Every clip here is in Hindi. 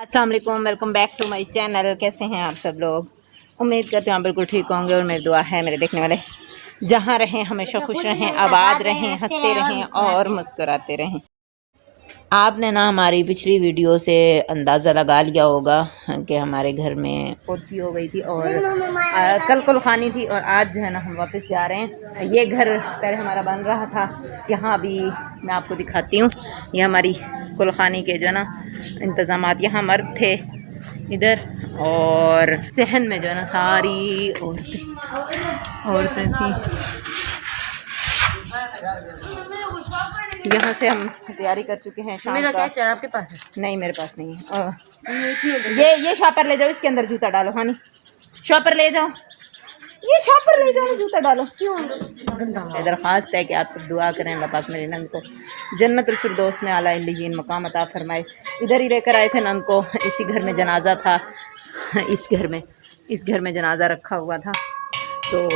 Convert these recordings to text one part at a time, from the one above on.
अस्सलाम वालेकुम, welcome back to my channel. कैसे हैं आप सब लोग? उम्मीद करते हैं आप बिल्कुल ठीक होंगे और मेरी दुआ है मेरे देखने वाले जहाँ रहें हमेशा खुश रहें, आबाद रहें, हंसते रहें और मुस्कुराते रहें। आपने ना हमारी पिछली वीडियो से अंदाज़ा लगा लिया होगा कि हमारे घर में पोती हो गई थी और कल कुलखानी थी और आज जो है ना हम वापस जा रहे हैं। ये घर पहले हमारा बन रहा था, यहाँ अभी मैं आपको दिखाती हूँ। ये हमारी कुलखानी के जो है ना इंतज़ामात, यहाँ मर्द थे इधर और सहन में जो है ना सारी औरतें थी। यहाँ से हम तैयारी कर चुके हैं शाम का। क्या आपके पास है? नहीं, मेरे पास नहीं है। ये शॉपर ले जाओ, इसके अंदर जूता डालो। हाँ, नहीं शॉपर ले जाओ, ये शॉपर ले जाओ, जूता डालो। क्यों? दरख्वास्त है कि आप सब दुआ करें, अल्लाह पाक मेरे नंद को जन्नतुल फिरदौस में आला इल्लियीन मकाम अता फरमाए। इधर ही लेकर आए थे नंद को, इसी घर में जनाजा था। इस घर में जनाजा रखा हुआ था। तो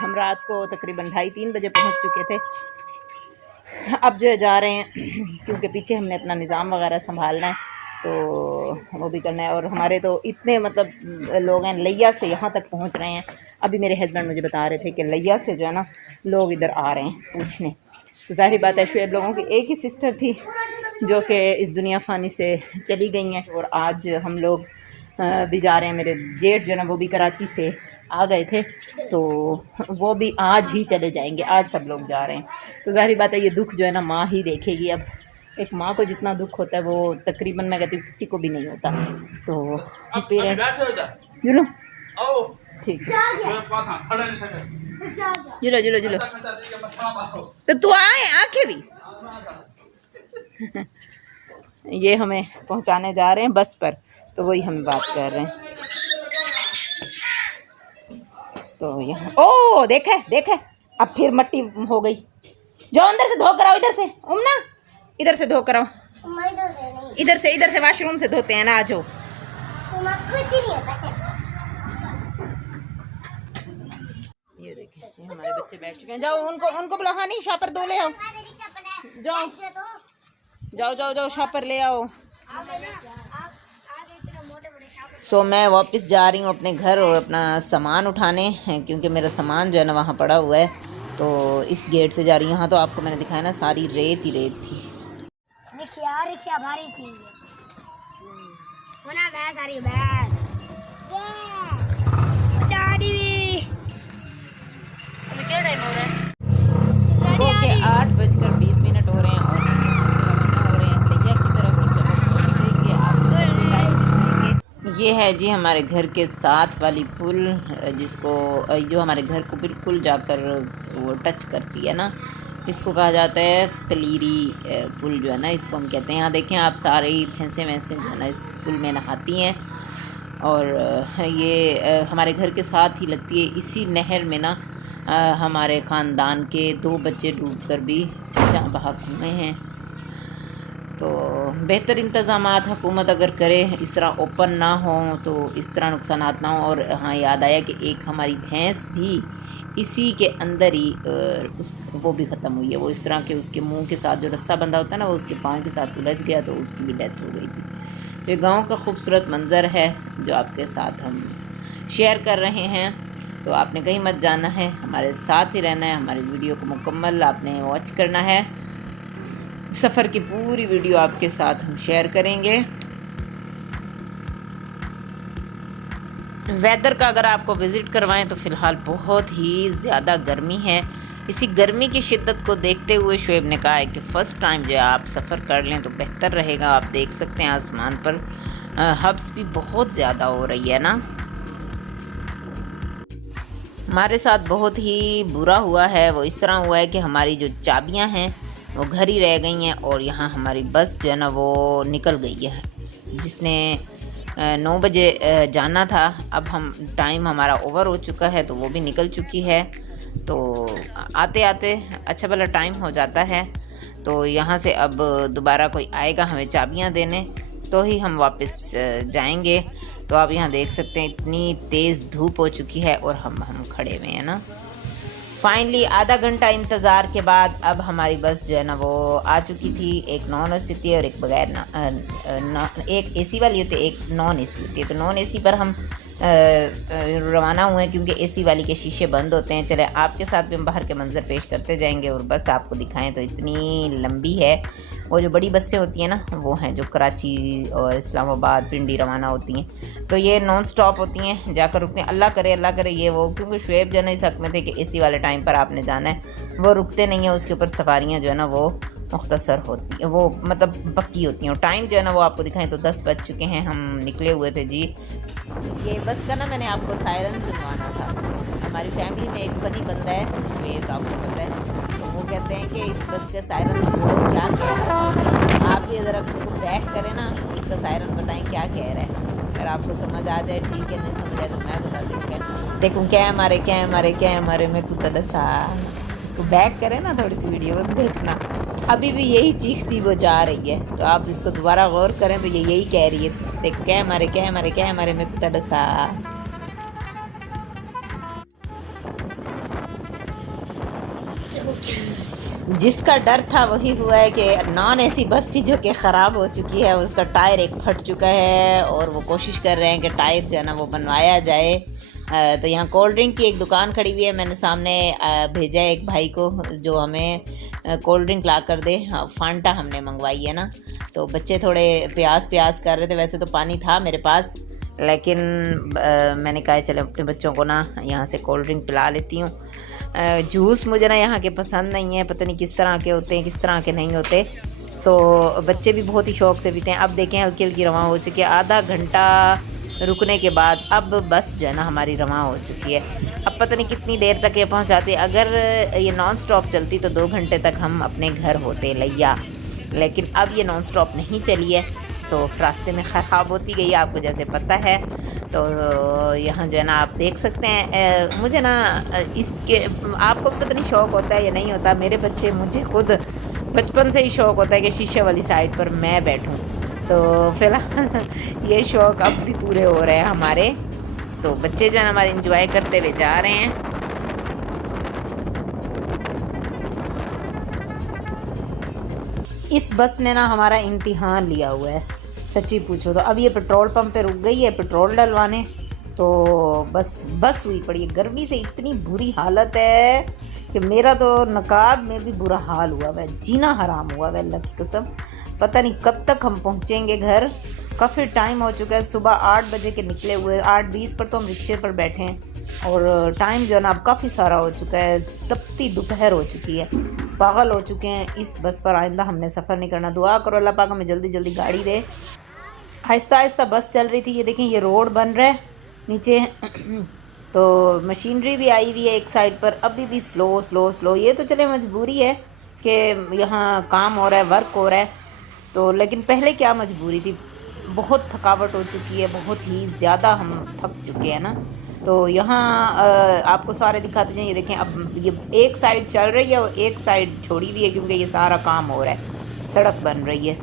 हम रात को तकरीबन 2:30-3 बजे पहुँच चुके थे। अब जो जा रहे हैं क्योंकि पीछे हमने अपना निज़ाम वगैरह संभालना है, तो वो भी करना है। और हमारे तो इतने मतलब लोग हैं, लिया से यहाँ तक पहुँच रहे हैं। अभी मेरे हस्बैंड मुझे बता रहे थे कि लिया से जो है ना लोग इधर आ रहे हैं पूछने। तो ज़ाहिर बात है शुएब लोगों की एक ही सिस्टर थी जो कि इस दुनिया फ़ानी से चली गई हैं और आज हम लोग भी जा रहे हैं। मेरे जेठ जो है ना वो भी कराची से आ गए थे, तो वो भी आज ही चले जाएंगे। आज सब लोग जा रहे हैं। तो ज़ाहिर बात है ये दुख जो है ना माँ ही देखेगी। अब एक माँ को जितना दुख होता है वो तकरीबन मैं कहती हूँ किसी को भी नहीं होता। तो जुलो ठीक है, जुलो जुलो जुलो। तो तू आए आके भी ये हमें पहुँचाने जा रहे हैं बस पर, तो वही हम बात कर रहे हैं। तो यहाँ ओ देखे अब फिर मट्टी हो गई। जाओ अंदर से धो कर आओ, इधर से उमना, इधर से धो कर आओ। इधर से वॉशरूम से धोते हैं ना, आ जाओ। ये देखिए हमारे बच्चे बैठ चुके हैं। जाओ उनको बुलाओ। हाँ, नहीं शॉपर दो ले आओ। जाओ शॉपर ले आओ। सो मैं वापस जा रही हूँ अपने घर और अपना सामान उठाने, क्योंकि मेरा सामान जो है ना वहाँ पड़ा हुआ है। तो इस गेट से जा रही हूँ। यहाँ तो आपको मैंने दिखाया ना सारी रेत ही रेत थी। रिक्शा भारी थी ना, भैंस आ रही भैंस। क्या टाइम हो रहा है? सुबह के 8:20 हो रहे हैं और हो रहे हैं भैया की तरफ। ये है जी हमारे घर के साथ वाली पुल, जिसको जो हमारे घर को बिल्कुल जाकर वो टच करती है ना, इसको कहा जाता है तलीरी पुल जो है ना, इसको हम कहते हैं। यहाँ देखें आप, सारी भैंसें वैंसें जो है ना इस पुल में नहाती हैं। और ये हमारे घर के साथ ही लगती है। इसी नहर में ना हमारे ख़ानदान के 2 बच्चे डूबकर भी जहाँ बहक हुए हैं। तो बेहतर इंतज़ामात हुकूमत अगर करे, इस तरह ओपन ना हो तो इस तरह नुकसानात ना हो। और हाँ, याद आया कि एक हमारी भैंस भी इसी के अंदर ही वो भी ख़त्म हुई है। वो इस तरह के उसके मुंह के साथ जो रस्सा बंधा होता है ना, वो उसके पाँव के साथ उलझ गया, तो उसकी भी डेथ हो गई थी। तो ये गाँव का खूबसूरत मंज़र है जो आपके साथ हम शेयर कर रहे हैं। तो आपने कहीं मत जाना है, हमारे साथ ही रहना है। हमारी वीडियो को मुकम्मल आपने वॉच करना है। सफ़र की पूरी वीडियो आपके साथ हम शेयर करेंगे। वेदर का अगर आपको विज़िट करवाएं तो फ़िलहाल बहुत ही ज़्यादा गर्मी है। इसी गर्मी की शिद्दत को देखते हुए शुएब ने कहा है कि फ़र्स्ट टाइम जो आप सफ़र कर लें तो बेहतर रहेगा। आप देख सकते हैं आसमान पर हब्स भी बहुत ज़्यादा हो रही है ना। हमारे साथ बहुत ही बुरा हुआ है। वो इस तरह हुआ है कि हमारी जो चाबियां हैं वो घर ही रह गई हैं और यहाँ हमारी बस जो है ना वो निकल गई है, जिसने 9 बजे जाना था। अब हम टाइम हमारा ओवर हो चुका है, तो वो भी निकल चुकी है। तो आते आते अच्छा भला टाइम हो जाता है। तो यहाँ से अब दोबारा कोई आएगा हमें चाबियाँ देने, तो ही हम वापस जाएंगे। तो आप यहाँ देख सकते हैं इतनी तेज़ धूप हो चुकी है और हम खड़े हुए हैं ना। फाइनली आधा घंटा इंतज़ार के बाद अब हमारी बस जो है ना वो आ चुकी थी। एक नॉन एसी थी और एक बगैर एक एसी वाली होती है, एक नॉन एसी होती है। तो नॉन एसी पर हम रवाना हुए हैं क्योंकि एसी वाली के शीशे बंद होते हैं। चले आपके साथ भी हम बाहर के मंजर पेश करते जाएंगे और बस आपको दिखाएं तो इतनी लंबी है। वो जो बड़ी बसें होती हैं ना वो हैं जो कराची और इस्लामाबाद पिंडी रवाना होती हैं, तो ये नॉन स्टॉप होती हैं, जाकर रुकते हैं। अल्लाह करे ये वो, क्योंकि शुएब जो है ना इस हक में थे कि एसी वाले टाइम पर आपने जाना है, वो रुकते नहीं हैं। उसके ऊपर सवारियाँ जो है ना वो मुख्तसर होती हैं, वो मतलब पक्की होती हैं। और टाइम जो है ना वो आपको दिखाएं तो 10 बज चुके हैं, हम निकले हुए थे जी। ये बस का ना मैंने आपको सायरन सुनवाना था। हमारी फैमिली में एक फनी बंदा है शुएब, आपको पता है, तो वो कहते हैं कि इस बस का सायरन क्या कह रहा है। आप भी ज़रा इसको बैक करें ना, इसका सायरन बताएं क्या कह रहा है। अगर आपको समझ आ जाए ठीक है, नहीं समझ आए तो मैं बताती हूँ। क्या देखूँ, क्या मारे मैं कुत्ता दसा। इसको बैक करें ना, थोड़ी सी वीडियो देखना। अभी भी यही चीखती वो जा रही है, तो आप इसको दोबारा गौर करें तो ये यही कह रही है। देख, क्या मारे मैं कुत्ता दसा। जिसका डर था वही हुआ है कि नॉन एसी बस थी जो कि ख़राब हो चुकी है, उसका टायर एक फट चुका है और वो कोशिश कर रहे हैं कि टायर जो है ना वो बनवाया जाए। तो यहाँ कोल्ड ड्रिंक की एक दुकान खड़ी हुई है। मैंने सामने भेजा है एक भाई को जो हमें कोल्ड ड्रिंक ला कर दे। हाँ, फांटा हमने मंगवाई है ना, तो बच्चे थोड़े प्यास कर रहे थे। वैसे तो पानी था मेरे पास, लेकिन मैंने कहा चलो अपने बच्चों को ना यहाँ से कोल्ड ड्रिंक पिला लेती हूँ। जूस मुझे ना यहाँ के पसंद नहीं है, पता नहीं किस तरह के होते हैं किस तरह के नहीं होते। सो बच्चे भी बहुत ही शौक़ से पीते हैं। अब देखें हल्की हल्की रवां हो चुकी है। आधा घंटा रुकने के बाद अब बस जो है ना हमारी रवां हो चुकी है। अब पता नहीं कितनी देर तक ये पहुँचाती। अगर ये नॉन स्टॉप चलती तो 2 घंटे तक हम अपने घर होते लैया, लेकिन अब ये नॉन स्टॉप नहीं चली है। सो रास्ते में ख़राब होती गई, आपको जैसे पता है। तो यहाँ जो है ना आप देख सकते हैं। मुझे ना इसके, आपको पता नहीं शौक़ होता है या नहीं होता, मेरे बच्चे, मुझे खुद बचपन से ही शौक़ होता है कि शीशे वाली साइड पर मैं बैठूं। तो फिलहाल ये शौक़ अब भी पूरे हो रहे हैं हमारे। तो बच्चे जो है ना हमारे इंजॉय करते हुए जा रहे हैं। इस बस ने ना हमारा इम्तिहान लिया हुआ है, सच्ची पूछो तो। अब ये पेट्रोल पंप पे रुक गई है पेट्रोल डलवाने, तो बस हुई पड़ी है। गर्मी से इतनी बुरी हालत है कि मेरा तो नकाब में भी बुरा हाल हुआ है, जीना हराम हुआ है अल्लाह की कसम। पता नहीं कब तक हम पहुँचेंगे घर। काफ़ी टाइम हो चुका है, सुबह 8 बजे के निकले हुए, 8:20 पर तो हम रिक्शे पर बैठे हैं और टाइम जो है ना अब काफ़ी सारा हो चुका है। तपती दोपहर हो चुकी है, पागल हो चुके हैं। इस बस पर आइंदा हमने सफ़र नहीं करना। दुआ करो अल्लाह पाक हमें जल्दी जल्दी गाड़ी दे। आहिस्ता आहिस्ता बस चल रही थी। ये देखें, ये रोड बन रहा है नीचे तो मशीनरी भी आई हुई है एक साइड पर। अभी भी स्लो। ये तो चले मजबूरी है कि यहाँ काम हो रहा है, वर्क हो रहा है, तो लेकिन पहले क्या मजबूरी थी। बहुत थकावट हो चुकी है, बहुत ही ज़्यादा हम थक चुके हैं ना। तो यहाँ आपको सारे दिखाते जाएं। ये देखें, अब ये एक साइड चल रही है और एक साइड छोड़ी हुई है क्योंकि ये सारा काम हो रहा है, सड़क बन रही है।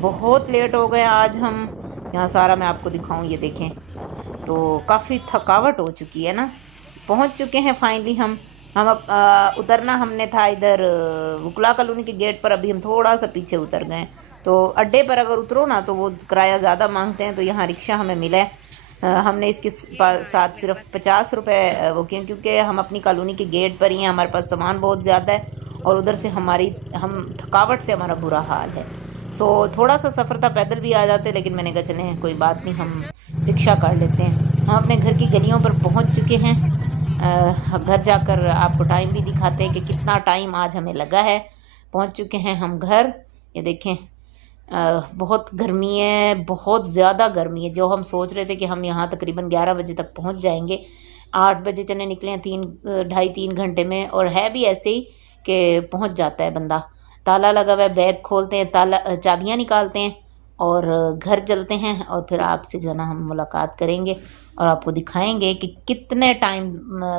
बहुत लेट हो गए आज हम। यहाँ सारा मैं आपको दिखाऊं, ये देखें, तो काफ़ी थकावट हो चुकी है ना। पहुँच चुके हैं फाइनली हम अब उतरना हमने था इधर वकला कॉलोनी के गेट पर। अभी हम थोड़ा सा पीछे उतर गए। तो अड्डे पर अगर उतरो ना तो वो किराया ज़्यादा मांगते हैं, तो यहाँ रिक्शा हमें मिला है। हमने इसके साथ सिर्फ 50 रुपये वो किए क्योंकि हम अपनी कॉलोनी के गेट पर ही हैं, हमारे पास सामान बहुत ज़्यादा है और उधर से हम थकावट से हमारा बुरा हाल है। सो थोड़ा सा सफ़र था, पैदल भी आ जाते, लेकिन मैंने कहा चलें कोई बात नहीं, हम रिक्शा कर लेते हैं। हम अपने घर की गलियों पर पहुंच चुके हैं। घर जाकर आपको टाइम भी दिखाते हैं कि कितना टाइम आज हमें लगा है। पहुंच चुके हैं हम घर। ये देखें, बहुत गर्मी है, बहुत ज़्यादा गर्मी है। जो हम सोच रहे थे कि हम यहाँ तकरीबन 11 बजे तक पहुँच जाएंगे, 8 बजे चले निकले हैं, 2.5-3 घंटे में। और है भी ऐसे ही कि पहुँच जाता है बंदा। ताला लगा हुआ है, बैग खोलते हैं, चाबियाँ निकालते हैं और घर चलते हैं। और फिर आपसे जो है ना हम मुलाकात करेंगे और आपको दिखाएंगे कि कितने टाइम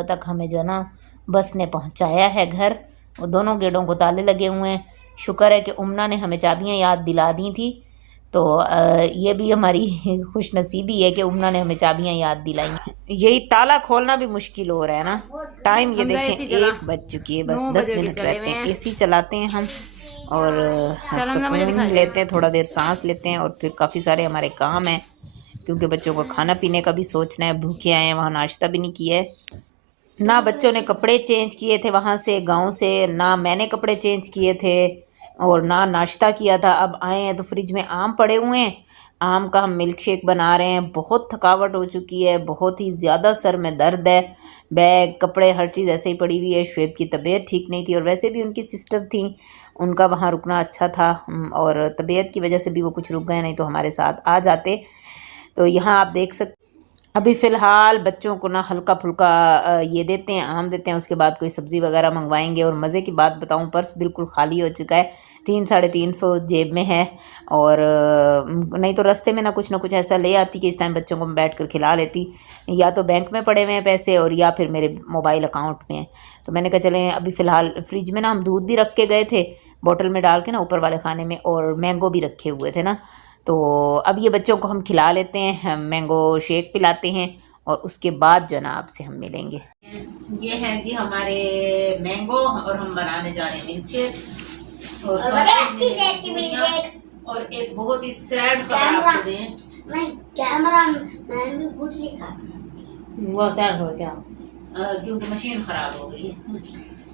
तक हमें जो है ना बस ने पहुंचाया है घर। वो दोनों गेटों को ताले लगे हुए हैं। शुक्र है कि उम्ना ने हमें चाबियां याद दिला दी थी, तो ये भी हमारी खुश नसीबी है कि उमना ने हमें चाबियां याद दिलाई। यही ताला खोलना भी मुश्किल हो रहा है ना। टाइम ये देखें 1 बज चुकी है, बस 10 मिनट रहते हैं। एसी चलाते हैं हम और सुकून लेते हैं, थोड़ा देर सांस लेते हैं और फिर काफ़ी सारे हमारे काम हैं क्योंकि बच्चों को खाना पीने का भी सोचना है। भूखे आए हैं, वहाँ नाश्ता भी नहीं किया है ना। बच्चों ने कपड़े चेंज किए थे वहाँ से गांव से, ना मैंने कपड़े चेंज किए थे और ना नाश्ता किया था। अब आए हैं तो फ्रिज में आम पड़े हुए हैं, आम का हम मिल्क शेक बना रहे हैं। बहुत थकावट हो चुकी है, बहुत ही ज़्यादा सर में दर्द है, बैग कपड़े हर चीज़ ऐसे ही पड़ी हुई है। शुएब की तबीयत ठीक नहीं थी और वैसे भी उनकी सिस्टर थी, उनका वहाँ रुकना अच्छा था और तबीयत की वजह से भी वो कुछ रुक गए, नहीं तो हमारे साथ आ जाते। तो यहाँ आप देख सकते अभी फ़िलहाल बच्चों को ना हल्का फुल्का ये देते हैं, आम देते हैं, उसके बाद कोई सब्ज़ी वगैरह मंगवाएंगे। और मज़े की बात बताऊं, पर्स बिल्कुल खाली हो चुका है, 300-350 जेब में है। और नहीं तो रास्ते में ना कुछ ऐसा ले आती कि इस टाइम बच्चों को मैं बैठ कर खिला लेती। या तो बैंक में पड़े हुए हैं पैसे और या फिर मेरे मोबाइल अकाउंट में है। तो मैंने कहा चलें, अभी फ़िलहाल फ्रिज में ना हम दूध भी रख के गए थे बॉटल में डाल के ना ऊपर वाले खाने में, और मैंगो भी रखे हुए थे ना। तो अब ये बच्चों को हम खिला लेते हैं, मैंगो शेक पिलाते हैं और उसके बाद जो है ना आपसे हम मिलेंगे। ये हैं जी हमारे मैंगो और हम बनाने जा रहे हैं मिल्क शेक और एक बहुत ही सैड खबर आपको दें। नहीं, कैमरा मैंने भी गुड लिखा। वो सैड हो क्या? क्योंकि मशीन ख़राब हो गई है।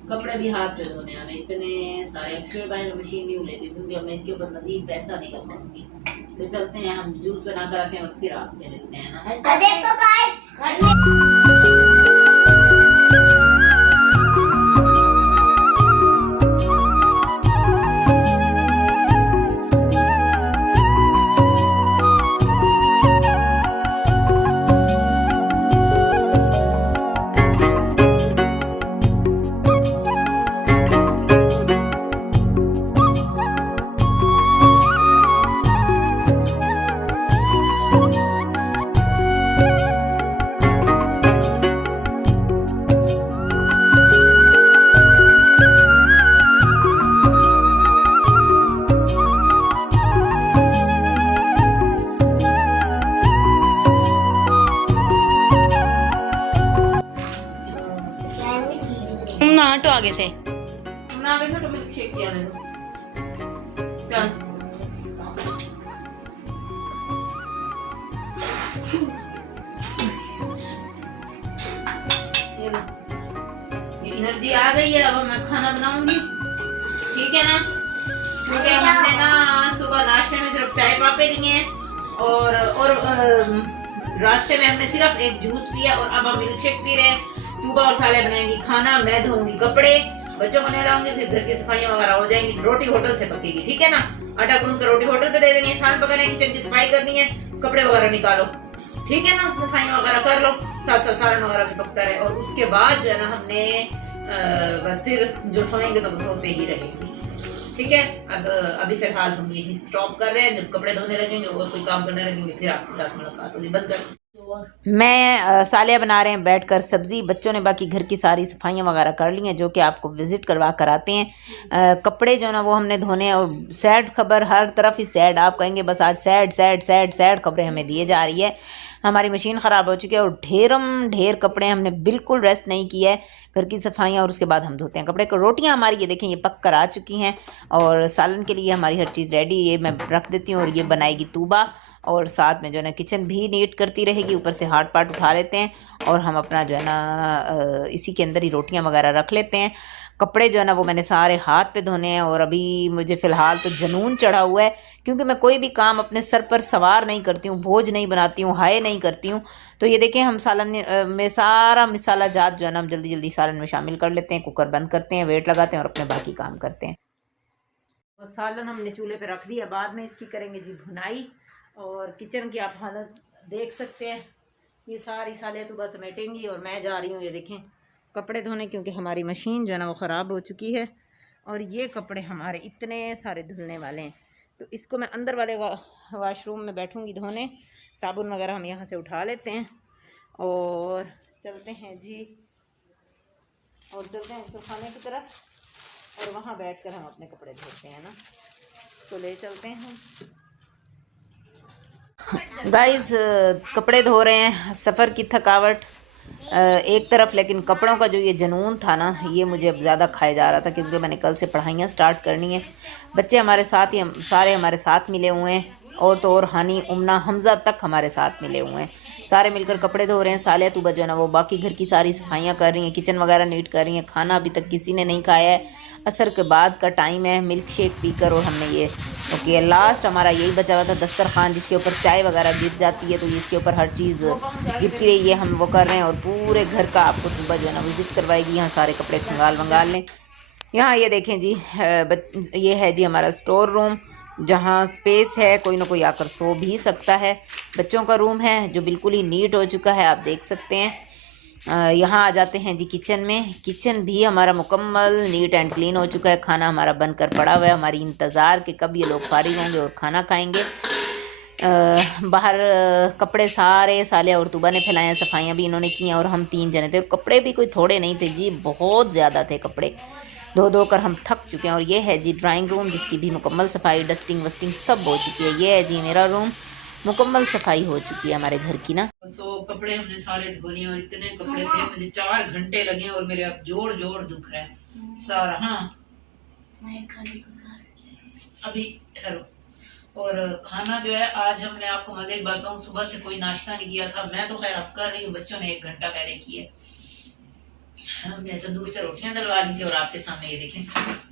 कपड़े भी हाथ से धोने हमें इतने सारे। अक्षय भाई में मशीन नहीं लेती क्योंकि अब मैं इसके ऊपर मजीद पैसा नहीं लगाऊंगी। तो चलते हैं, हम जूस बना कर आते हैं और फिर आपसे मिलते हैं ना। देखो गाइस, ना तो आगे से ना आगे से तो मिल्क शेक किया है। चल ये एनर्जी आ गई है, अब मैं खाना बनाऊंगी, ठीक है ना। क्योंकि हमने ना सुबह नाश्ते में सिर्फ चाय पापे लिए हैं और रास्ते में हमने सिर्फ एक जूस पिया और अब हम मिल्क शेक पी रहे हैं। तूबा और साले बनाएंगी खाना, मैं धोऊंगी कपड़े, बच्चों को नहलाऊंगी, फिर घर की सफाइयां वगैरह हो जाएंगी। रोटी होटल से पकेगी, ठीक है ना। आटा गूंद कर रोटी होटल पे दे देनी है, सालन पकाना है, किचन की सफाई करनी है, कपड़े वगैरह निकालो, ठीक है ना, सफाइयां वगैरह कर लो, साथ साथ सालन वगैरह भी पकता रहे। और उसके बाद जो है ना हमने बस फिर जो सोएंगे तो सोते ही रहेंगे, ठीक है। अब अभी फिलहाल हम यही स्टॉप कर रहे हैं, जब कपड़े धोने लगेंगे और कोई काम करने लगेंगे फिर आपके साथ मुलाकात होगी। बंद कर। मैं सालिया बना रहे हैं बैठकर सब्ज़ी, बच्चों ने बाकी घर की सारी सफाइयाँ वगैरह कर ली हैं जो कि आपको विज़िट करवा कर आते हैं। कपड़े जो ना वो हमने धोने हैं। और सैड खबर, हर तरफ ही सैड, आप कहेंगे बस आज सैड सैड सैड सैड खबरें हमें दिए जा रही है। हमारी मशीन ख़राब हो चुकी है और ढेर कपड़े, हमने बिल्कुल रेस्ट नहीं किया है। घर की सफाइयाँ और उसके बाद हम धोते हैं कपड़े को। रोटियाँ हमारी ये देखें, ये पक कर आ चुकी हैं और सालन के लिए हमारी हर चीज़ रेडी, ये मैं रख देती हूँ और ये बनाएगी तूबा। और साथ में जो है ना किचन भी नीट करती रहेगी, ऊपर से हाट पाट उठा लेते हैं और हम अपना जो है ना इसी के अंदर ही रोटियां वगैरह रख लेते हैं। कपड़े जो है ना वो मैंने सारे हाथ पे धोने हैं और अभी मुझे फ़िलहाल तो जुनून चढ़ा हुआ है क्योंकि मैं कोई भी काम अपने सर पर सवार नहीं करती हूँ, बोझ नहीं बनाती हूँ, हाय नहीं करती हूँ। तो ये देखें, हम सालन में सारा मिसाला जात जो है ना हम जल्दी जल्दी सालन में शामिल कर लेते हैं, कुकर बंद करते हैं, वेट लगाते हैं और अपने बाकी काम करते हैं। तो सालन हमने चूल्हे पे रख दिया, बाद में इसकी करेंगे जी भुनाई। और किचन की आप हालत देख सकते हैं, ये सारी साले तो बस समेटेंगी और मैं जा रही हूँ ये देखें कपड़े धोने, क्योंकि हमारी मशीन जो है ना वो ख़राब हो चुकी है और ये कपड़े हमारे इतने सारे धुलने वाले हैं। तो इसको मैं अंदर वाले वाशरूम में बैठूँगी धोने, साबुन वगैरह हम यहाँ से उठा लेते हैं और चलते हैं जी, और चलते हैं खाने की तरफ और वहाँ बैठकर हम अपने कपड़े धोते हैं ना। तो ले चलते हैं हम। गाइस कपड़े धो रहे हैं, सफ़र की थकावट एक तरफ, लेकिन कपड़ों का जो ये जुनून था ना, ये मुझे अब ज़्यादा खाया जा रहा था क्योंकि मैंने कल से पढ़ाइयाँ स्टार्ट करनी है। बच्चे हमारे साथ ही सारे हमारे साथ मिले हुए हैं, और तो और हानी, उमना, हमज़ा तक हमारे साथ मिले हुए हैं। सारे मिलकर कपड़े धो रहे हैं। सालिया तूबा जो है ना वो बाकी घर की सारी सफाइयाँ कर रही हैं, किचन वगैरह नीट कर रही हैं। खाना अभी तक किसी ने नहीं खाया है, असर के बाद का टाइम है। मिल्क शेक पीकर और हमने ये ओके, लास्ट हमारा यही बचा हुआ था दस्तरखान, जिसके ऊपर चाय वगैरह गिर जाती है तो इसके ऊपर हर चीज़ गिरती रही है, हम वो कर रहे हैं। और पूरे घर का आपको तूबा जो है ना विजिट करवाएगी। यहाँ सारे कपड़े खंगाल वंगाल लें। यहाँ ये देखें जी, ये है जी हमारा स्टोर रूम, जहाँ स्पेस है, कोई ना कोई आकर सो भी सकता है। बच्चों का रूम है जो बिल्कुल ही नीट हो चुका है, आप देख सकते हैं। यहाँ आ जाते हैं जी किचन में। किचन भी हमारा मुकम्मल नीट एंड क्लीन हो चुका है। खाना हमारा बनकर पड़ा हुआ है, हमारी इंतज़ार कि कब ये लोग फारिग होंगे और खाना खाएंगे। बाहर कपड़े सारे सालिया और तूबा ने फैलाए हैं, सफाइयाँ भी इन्होंने की हैं, और हम 3 जने थे। और कपड़े भी कोई थोड़े नहीं थे जी, बहुत ज़्यादा थे कपड़े, धो धो कर हम थक चुके हैं। और ये है जी ड्राइंग रूम, जिसकी भी मुकम्मल सफाई, डस्टिंग वस्टिंग सब हो चुकी है। ये है जी मेरा रूम, मुकम्मल सफाई हो चुकी है हमारे घर की ना। कपड़े हमने सारे धो लिए, और इतने कपड़े थे मुझे 4 घंटे लगे, और मेरे अब जोड़ जोड़ दुख रहा है सारा। हाँ अभी ठहरो। और खाना जो है आज हमने, आपको मजे की बात बताऊं, सुबह से कोई नाश्ता नहीं किया था। मैं तो खैर अब कर रही हूँ, बच्चों ने 1 घंटा पहले किया। हमने तो दूर से रोटियां डलवा ली थी, और आपके सामने ये देखें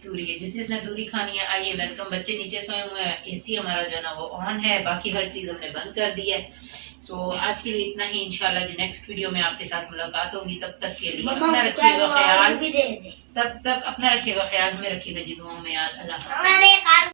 दूरी है। जिसने दूरी खानी है आइए, वेलकम। बच्चे नीचे सोए हुए हैं, एसी हमारा जो है ना वो ऑन है, बाकी हर चीज़ हमने बंद कर दी है। सो आज के लिए इतना ही। इंशाल्लाह जी नेक्स्ट वीडियो में आपके साथ मुलाकात होगी। तब तक के लिए अपना रखिएगा ख्याल, तब तक अपना रखिएगा ख्याल, हमें रखिएगा जी दुआओं में याद। अल्लाह।